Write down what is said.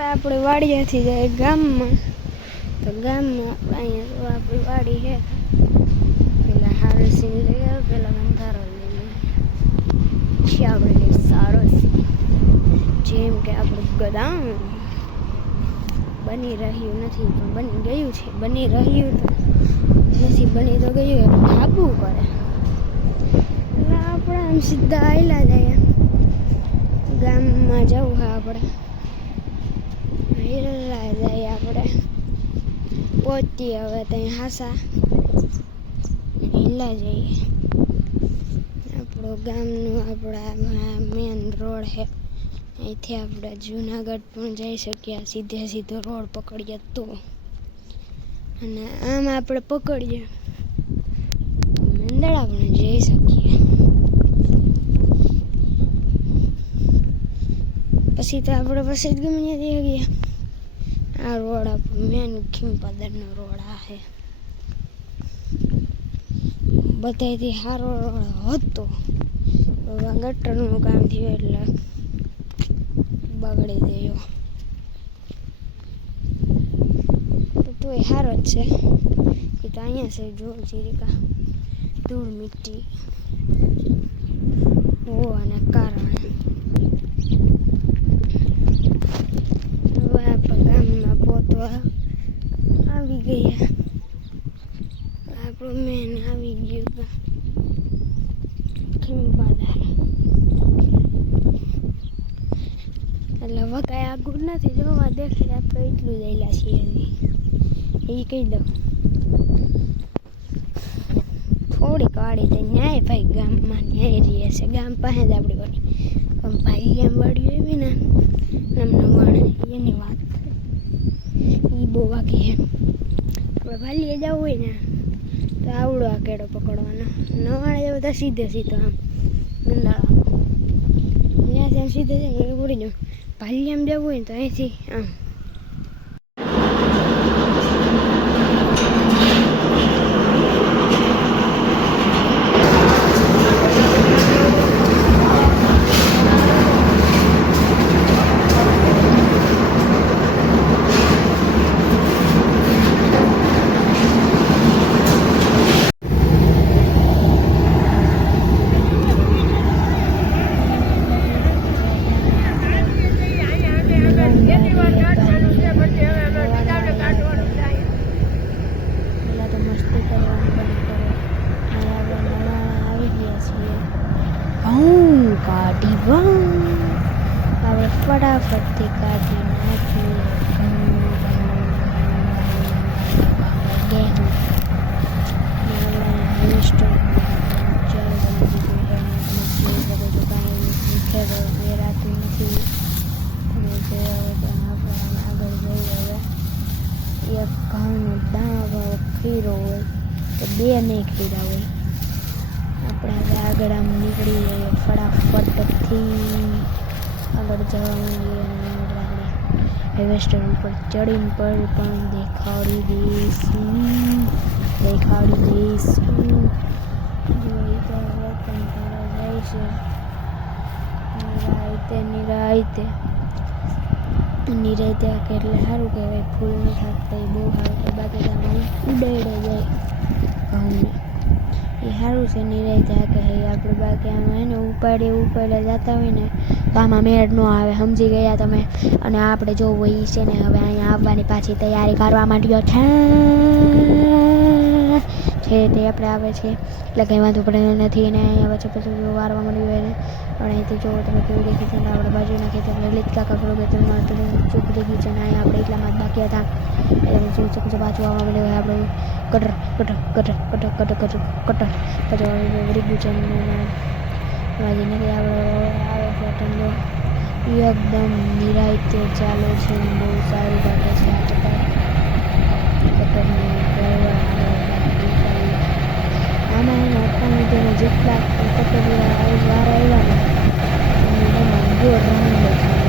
આપણે વાડીયાથી જાય ગામમાં, તો ગામમાં અહીંયા આપણી વાડી છે. પેલા હારો સીન લઈ આવે, પેલા અંધારો લઈ લે પછી આપણે લઈ સારો સીન, જેમ કે આપણું ગદામ બની રહ્યું નથી પણ બની ગયું છે, બની રહ્યું તો નથી, બની તો ગયું એટલે ખાબું કરે. એટલે આપણે આમ સીધા આવેલા જાય ગામમાં જવું હા આપણે હેલા જાય આપણે પહોંચીએ હવે ત્યાં હાસા હેલા જઈએ. આપણું ગામનું આપણા મેન રોડ છે, અહીંથી આપણે જુનાગઢ પણ જઈ શકીએ સીધે સીધો રોડ પકડીએ તો, અને આમ આપણે પકડીએ મંદળા પણ જઈ શકીએ. પછી તો આપણે પછી જ ગમે ત્યાં ગયા. આ રોડ આપણો મેન ખીમપાદરનો રોડ આ છે, બધાથી સારો રોડ હતો. ગટરનું કામ થયું એટલે બગડી ગયો, તોય સારો જ છે. એ તો અહીંયા છે જો જીરિકા ધૂળ મીઠી હોવાને કારણે હવે આપણે ગામમાં પહોંચવા આવી ગયા. આપણું મેન આવી ગયું ખીમપાદર, એટલે હવે કાંઈ આગળ નથી જોવા દેખાય. આપણે એટલું જ આવેલા છીએ એ કહી દઉં. થોડીક વાડી તો ન્યાય ભાઈ ગામમાં ન્યાય રહે છે, ગામ પાસે જ આપણી વાડી, પણ ભાઈ એમ વાડી એવી ને નમને વણ એની વાત એ બહુ વાગી છે. આપણે ભાલીએ જવું હોય ને તો આવડો આ કેળો પકડવાનો, નવાણે જવું તો સીધે સીધો આમ નંદાળામાં ત્યાંથી આમ સીધે જઈને ઉડી જવું. ભાલી આમ જવું હોય ને તો અહીંથી આમ કાઢી આપણે ફટાફટથી કાઢી નાખીએ વેરાતું નથી. આગળ જઈએ હવે એક ઘઉંનો દાણો ખીરો હોય તો બે નહીં ખીરા હોય. આપણે હવે આગળ આમ નીકળી જઈએ ફટાફટથી આગળ જવા માંડીએ. હાઈવે સ્ટેશન ઉપર ચડીને પણ દેખાડી દઈશું જાય છે નિરાયતે એટલે સારું કહેવાય. ફૂલ ન થાકતા એ બહુ સારું કહેવાય. બાકી તમે ઉડાડે જાય ઘઉંને એ સારું છે નિરાયતે કહે આપણે. બાકી આમાં એને ઉપાડે જતા હોય ને તો આમાં મેળ ન આવે, સમજી ગયા તમે. અને આપણે જોવું હોય એ છે ને હવે અહીંયા આવવાની પાછી તૈયારી કરવા માંડ્યો છે તે આપણે આવે છે એટલે કંઈ વાંધો પડે નથી. અને અહીંયા પછી વારવા માંડ્યું હોય ને પણ અહીંથી જોવો તમે કેવું દેખી છે ને આપણે બાજુના ખેતર લલિત કાકા પ્રોગેતરમાં ચૂપ દેખી છે ને અહીંયા આપણે એટલામાં જ બાકી હતા એટલે જોઈ શકો છો પાછું આવવા માંડ્યું હોય આપણે કટર પછી રીગું છે વાજી નથી આવે છે ઠંડો એકદમ નિરાયતે ચાલે છે, બહુ સારી બાબત છે. આમાં એને અટાણી તેને જેટલા કટરિયા વાર આવ્યા ને એમાં ગોળ રમી